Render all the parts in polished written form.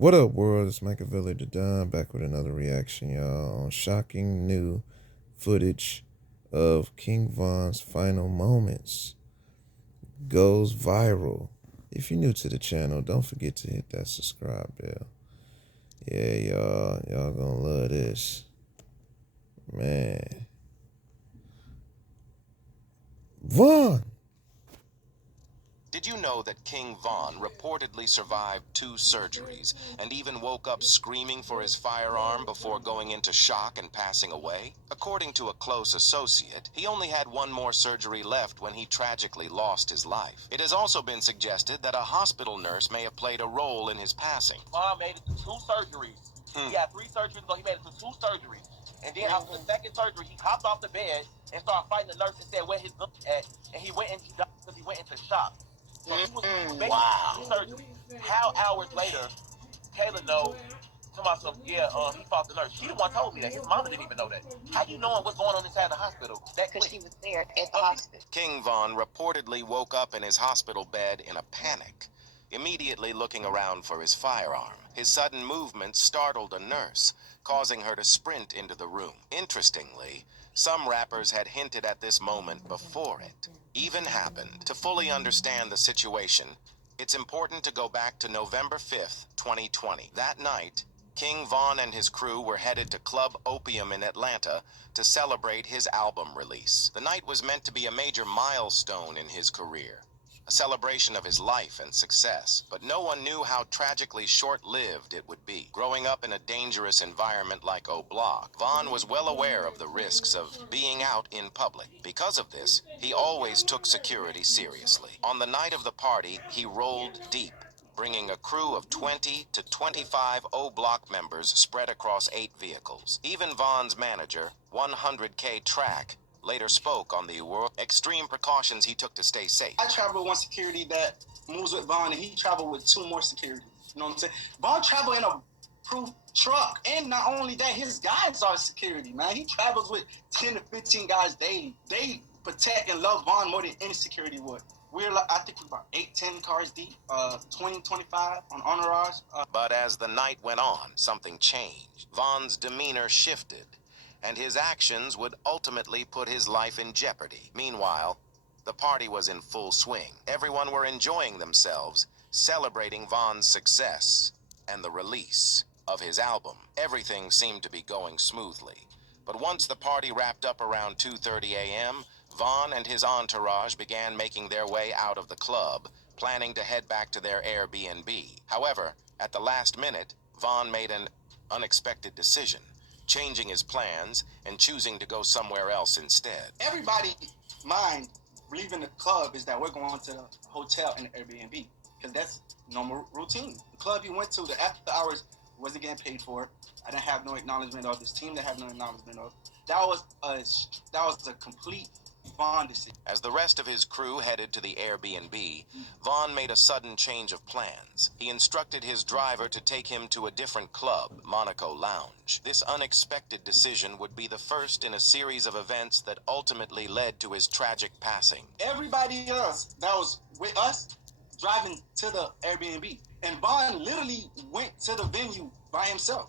What up, world? It's Machiavelli the Don back with another reaction, y'all, on shocking new footage of kingVon's final moments. Goes viral. If you're new to the channel, don't forget to hit that subscribe bell. Yeah, y'all gonna love this. Man. Von! Did you know that King Von reportedly survived 2 surgeries and even woke up screaming for his firearm before going into shock and passing away? According to a close associate, he only had one more surgery left when he tragically lost his life. It has also been suggested that a hospital nurse may have played a role in his passing. Von made it to 2 surgeries. He had 3 surgeries, but he made it to 2 surgeries. And then after the second surgery, he hopped off the bed and started fighting the nurse and said where his gun at. And he went and he died because he went into shock. So he was wow. Surgery. How hours later, Kayla knows to myself, he fought the nurse. She the one told me that. His mama didn't even know that. How you knowing what's going on inside the hospital? Because she was there at the hospital. King Von reportedly woke up in his hospital bed in a panic, immediately looking around for his firearm. His sudden movement startled a nurse, causing her to sprint into the room. Interestingly, some rappers had hinted at this moment before it even happened. To fully understand the situation, it's important to go back to November 5th, 2020. That night, King Von and his crew were headed to Club Opium in Atlanta to celebrate his album release. The night was meant to be a major milestone in his career, a celebration of his life and success, but no one knew how tragically short-lived it would be. Growing up in a dangerous environment like O Block, Von was well aware of the risks of being out in public. Because of this, he always took security seriously. On the night of the party, he rolled deep, bringing a crew of 20 to 25 O Block members spread across 8 vehicles. Even Von's manager, 100K Track, later spoke on the extreme precautions he took to stay safe. I travel with one security that moves with Von, and he traveled with 2 more security. You know what I'm saying? Von traveled in a proof truck, and not only that, his guys are security, man. He travels with 10 to 15 guys daily. They protect and love Von more than any security would. I think we're about 8, 10 cars deep, 20, 25 on entourage. But as the night went on, something changed. Von's demeanor shifted, and his actions would ultimately put his life in jeopardy. Meanwhile, the party was in full swing. Everyone were enjoying themselves, celebrating Von's success and the release of his album. Everything seemed to be going smoothly. But once the party wrapped up around 2:30 a.m., Von and his entourage began making their way out of the club, planning to head back to their Airbnb. However, at the last minute, Von made an unexpected decision, changing his plans and choosing to go somewhere else instead. Everybody's mind leaving the club is that we're going to the hotel and the Airbnb, because that's normal routine. The club you went to, the after hours, wasn't getting paid for. I didn't have no acknowledgement of this team. That have no acknowledgement of. That was a complete Von decision. As the rest of his crew headed to the Airbnb, Von made a sudden change of plans. He instructed his driver to take him to a different club, Monaco Lounge. This unexpected decision would be the first in a series of events that ultimately led to his tragic passing. Everybody else that was with us driving to the Airbnb, and Von literally went to the venue by himself.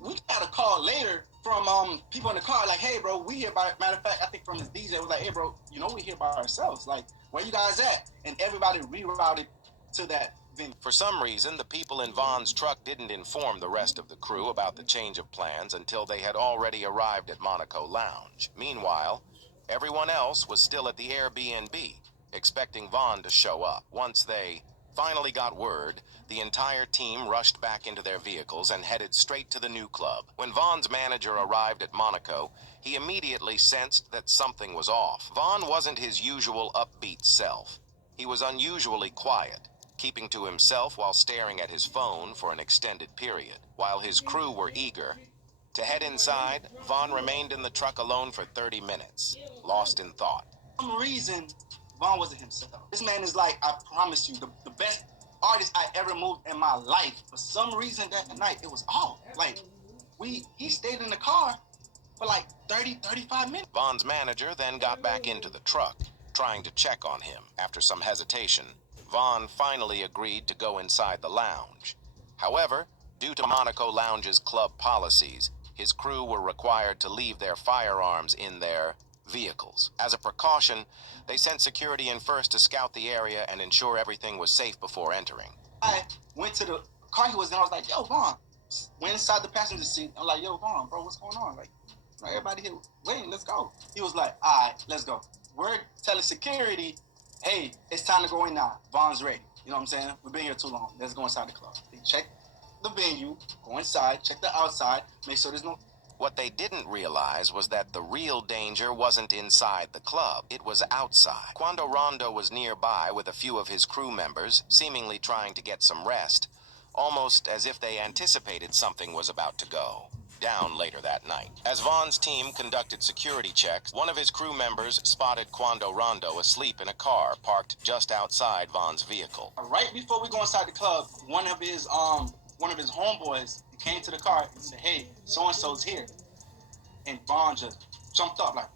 We got a call later from people in the car, like, hey bro, we here by, matter of fact, I think from this DJ was like, hey bro, we here by ourselves, like, where you guys at? And everybody rerouted to that venue. For some reason, the people in Von's truck didn't inform the rest of the crew about the change of plans until they had already arrived at Monaco Lounge. Meanwhile, everyone else was still at the Airbnb, expecting Von to show up. Once they finally got word, the entire team rushed back into their vehicles and headed straight to the new club. When Von's manager arrived at Monaco, he immediately sensed that something was off. Von wasn't his usual upbeat self. He was unusually quiet, keeping to himself while staring at his phone for an extended period. While his crew were eager to head inside, Von remained in the truck alone for 30 minutes, lost in thought. For some reason, Von wasn't himself. This man is, like, I promise you, the best artist I ever moved in my life. For some reason that night, it was off. Like, he stayed in the car for like 30, 35 minutes. Von's manager then got back into the truck, trying to check on him. After some hesitation, Von finally agreed to go inside the lounge. However, due to Monaco Lounge's club policies, his crew were required to leave their firearms in their vehicles. As a precaution, they sent security in first to scout the area and ensure everything was safe before entering. I went to the car he was in. I was like, yo, Vaughn. Went inside the passenger seat. I'm like, yo, Vaughn, bro, what's going on? Like everybody here, wait, let's go. He was like, all right, let's go. We're telling security, hey, it's time to go in now. Vaughn's ready. You know what I'm saying? We've been here too long. Let's go inside the club. They check the venue, go inside, check the outside, make sure there's no... What they didn't realize was that the real danger wasn't inside the club, it was outside. Quando Rondo was nearby with a few of his crew members, seemingly trying to get some rest, almost as if they anticipated something was about to go down later that night. As Vaughn's team conducted security checks, one of his crew members spotted Quando Rondo asleep in a car parked just outside Vaughn's vehicle. Right before we go inside the club, one of his homeboys came to the car and said, hey, so-and-so's here. And Vaughn just jumped up like,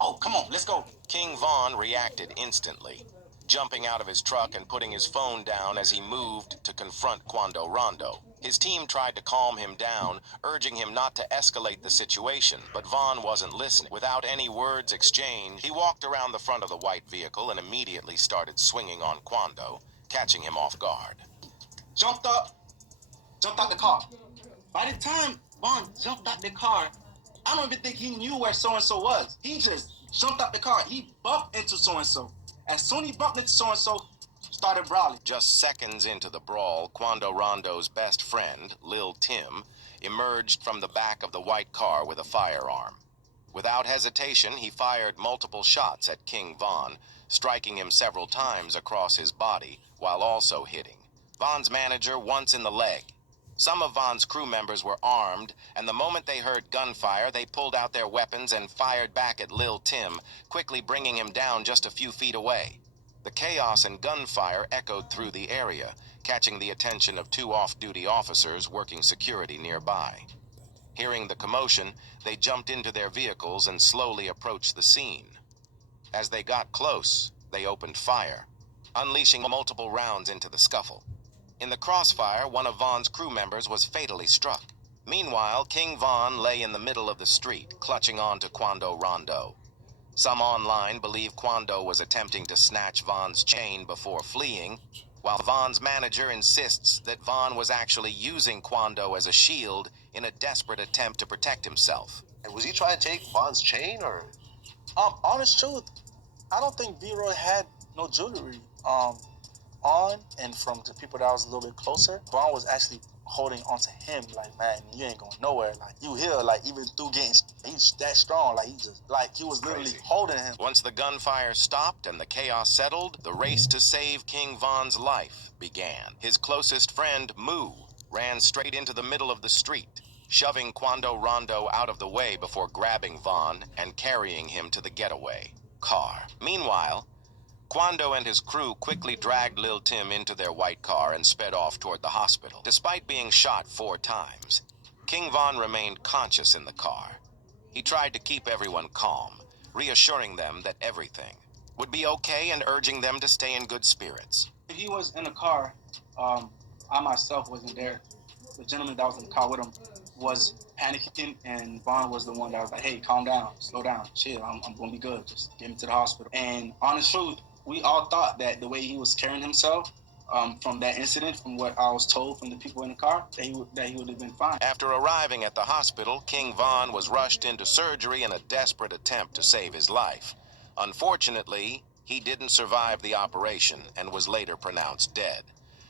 oh, come on, let's go. kingVon reacted instantly, jumping out of his truck and putting his phone down as he moved to confront Quando Rondo. His team tried to calm him down, urging him not to escalate the situation, but Vaughn wasn't listening. Without any words exchanged, he walked around the front of the white vehicle and immediately started swinging on Quando, catching him off guard. Jumped out the car. By the time Vaughn jumped out the car, I don't even think he knew where so-and-so was. He just jumped out the car. He bumped into so-and-so. As soon as he bumped into so-and-so, started brawling. Just seconds into the brawl, Quando Rondo's best friend, Lil Tim, emerged from the back of the white car with a firearm. Without hesitation, he fired multiple shots at kingVon, striking him several times across his body, while also hitting Von's manager once in the leg. Some of Von's crew members were armed, and the moment they heard gunfire, they pulled out their weapons and fired back at Lil Tim, quickly bringing him down just a few feet away. The chaos and gunfire echoed through the area, catching the attention of two off-duty officers working security nearby. Hearing the commotion, they jumped into their vehicles and slowly approached the scene. As they got close, they opened fire, unleashing multiple rounds into the scuffle. In the crossfire, one of Von's crew members was fatally struck. Meanwhile, kingVon lay in the middle of the street, clutching on to Quando Rondo. Some online believe Quando was attempting to snatch Von's chain before fleeing, while Von's manager insists that Von was actually using Quando as a shield in a desperate attempt to protect himself. And was he trying to take Von's chain, or? Honest truth, I don't think V-Roy had no jewelry on, and from the people that was a little bit closer, Vaughn was actually holding onto him like, man, you ain't going nowhere. Like, you here, like, even through getting, he's that strong. Like, he was literally holding him. Once the gunfire stopped and the chaos settled, the race to save kingVon's life began. His closest friend, Moo, ran straight into the middle of the street, shoving Quando Rondo out of the way before grabbing Von and carrying him to the getaway car. Meanwhile, Quando and his crew quickly dragged Lil Tim into their white car and sped off toward the hospital. Despite being shot 4 times, kingVon remained conscious in the car. He tried to keep everyone calm, reassuring them that everything would be okay and urging them to stay in good spirits. He was in the car. I myself wasn't there. The gentleman that was in the car with him was panicking, and Vaughn was the one that was like, hey, calm down, slow down, chill, I'm gonna be good, just get me to the hospital. And honest truth, we all thought that the way he was carrying himself, from that incident, from what I was told from the people in the car, that he would have been fine. After arriving at the hospital, kingVon was rushed into surgery in a desperate attempt to save his life. Unfortunately, he didn't survive the operation and was later pronounced dead.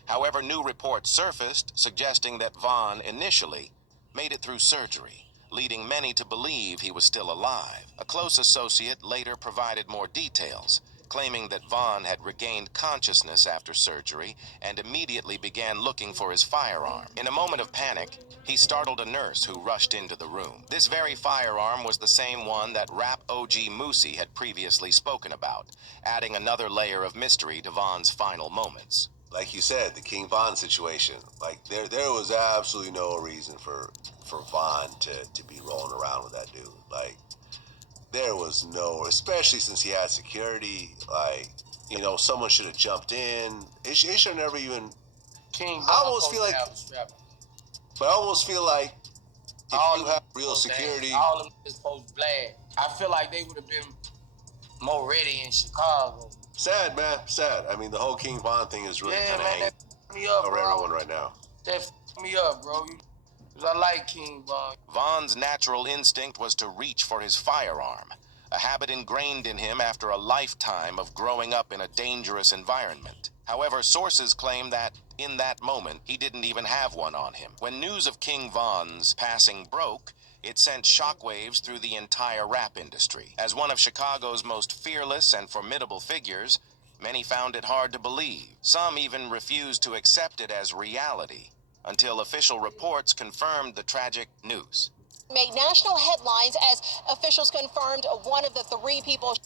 However, new reports surfaced suggesting that Von initially made it through surgery, leading many to believe he was still alive. A close associate later provided more details, claiming that Von had regained consciousness after surgery and immediately began looking for his firearm. In a moment of panic, he startled a nurse who rushed into the room. This very firearm was the same one that rap OG Moosey had previously spoken about, adding another layer of mystery to Von's final moments. Like you said, the kingVon situation, like there was absolutely no reason for Von to be rolling around with that dude. Like, there was no, especially since he had security, like, someone should have jumped in. It should never even King I Von almost supposed feel to like, have a strap. but I almost feel like if All you them have real supposed to have- security, all them niggas supposed to blast. I feel like they would have been more ready in Chicago. sad, man, sad. I mean, the whole King Von thing is really kind of hanging That me up, over bro. everyone right now. That me up, bro. Cause I like King Von. Von's natural instinct was to reach for his firearm, a habit ingrained in him after a lifetime of growing up in a dangerous environment. However, sources claim that, in that moment, he didn't even have one on him. When news of King Von's passing broke, it sent shockwaves through the entire rap industry. As one of Chicago's most fearless and formidable figures, many found it hard to believe. Some even refused to accept it as reality, until official reports confirmed the tragic news. Made national headlines as officials confirmed one of the three people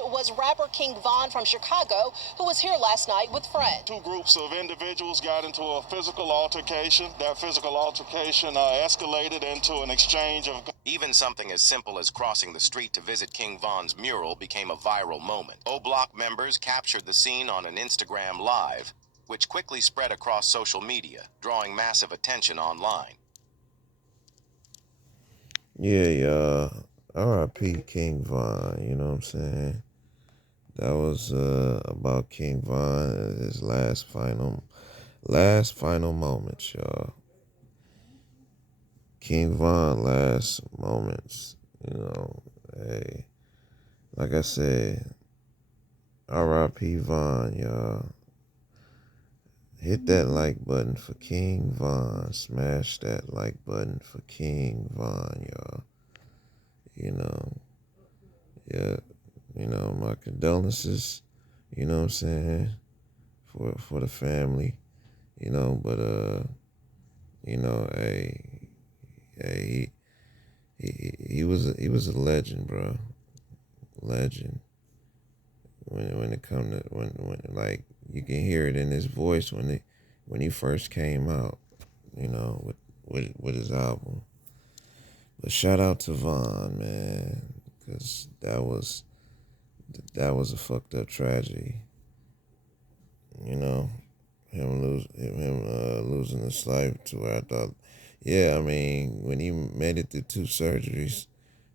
was rapper King Von from Chicago, who was here last night with friends. Two groups of individuals got into a physical altercation. That physical altercation escalated into an exchange of... Even something as simple as crossing the street to visit King Von's mural became a viral moment. O-Block members captured the scene on an Instagram Live, which quickly spread across social media, drawing massive attention online. Yeah, y'all. R.I.P. King Von, you know what I'm saying? That was about King Von, his last final moments, y'all. King Von last moments, you know. Hey, like I said, R.I.P. Von, y'all. Hit that like button for King Von. Smash that like button for King Von, y'all. You know, yeah, you know, my condolences, you know what I'm saying, for the family, you know, but you know, he was a legend, bro. Legend. When it come to when like you can hear it in his voice when he first came out, you know, with his album. But shout out to Von, man, because that was a fucked up tragedy. You know, losing his life to where I thought, yeah, I mean, when he made it through 2 surgeries,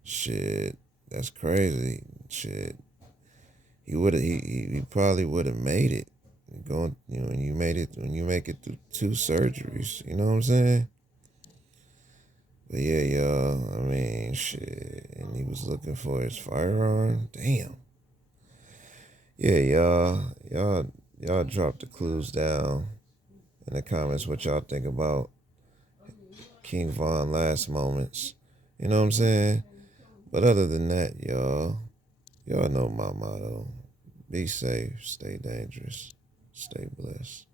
shit, that's crazy. Shit, he probably would have made it. Going, you know, when you make it through 2 surgeries, you know what I'm saying? But yeah, y'all, I mean, shit, and he was looking for his firearm. Damn. Yeah, y'all drop the clues down in the comments what y'all think about King Von last moments. You know what I'm saying? But other than that, y'all know my motto. Be safe, stay dangerous, stay blessed.